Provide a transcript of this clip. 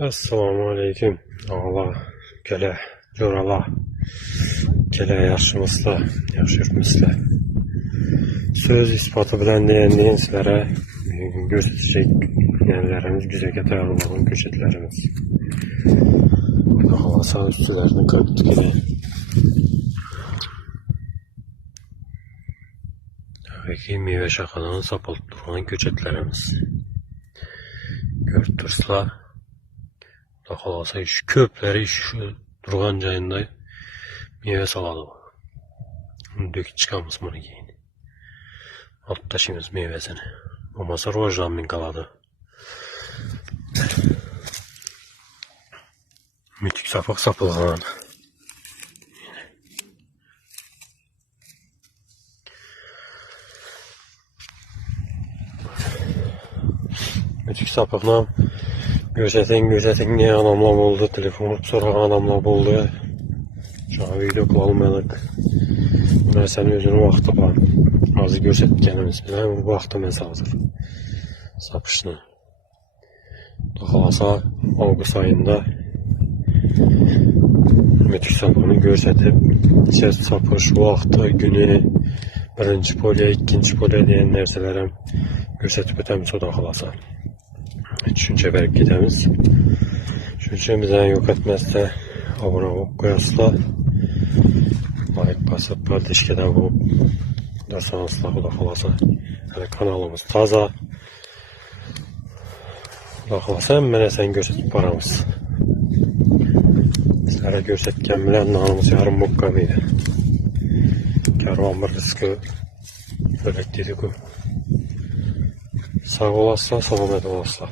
Assalamu aleyküm. Allah gələ, görala, gələ yaşımızla, yaşırmızla. Söz ispatı bilen deyənliyin sizlərə göstərecək yenələrimiz, güzel gətirən olan köşetlərimiz. Havasan üstülərini qırptı gələ. Tabii meyve şakadan sapılıp duran köçetlerimiz. Görüp dursa, şu köpleri şu durgan cayında meyve saladı. Döküp çıkamız bunu giyin. Alt taşımız meyvesini. Olmasa rojdan min kaladı. Mütük sapık sapılgan. Mütük sapıkla gözetin niye anamlam oldu, telefonu sonra anamlam oldu. Şu an video kullanmadık. Bunlar senin özünün vakti var. Azı gözetkenimiz bilen bu vakti mesela hazır. Sapışını. Dokalasa Ağustos ayında mütük sapını gözetip ses sapış vakti, günü, birinci polya, ikinci polya diyen nerselerem gözetip ötemiz o dokalasa. Üçüncü verip gidemiz. Üçüncü bizden yok etmezse abone olup koyasla. Like basıp paylaşkede olup dersanızla o da kalasa. Yani kanalımız taza. O da kalasa hemen sen gösterip paramız. Sizlere gösterken bilen namımız yarım mukkamıydı. Kervan bir rızkı bölektiydi bu. Sağ olasla, selamet olasla.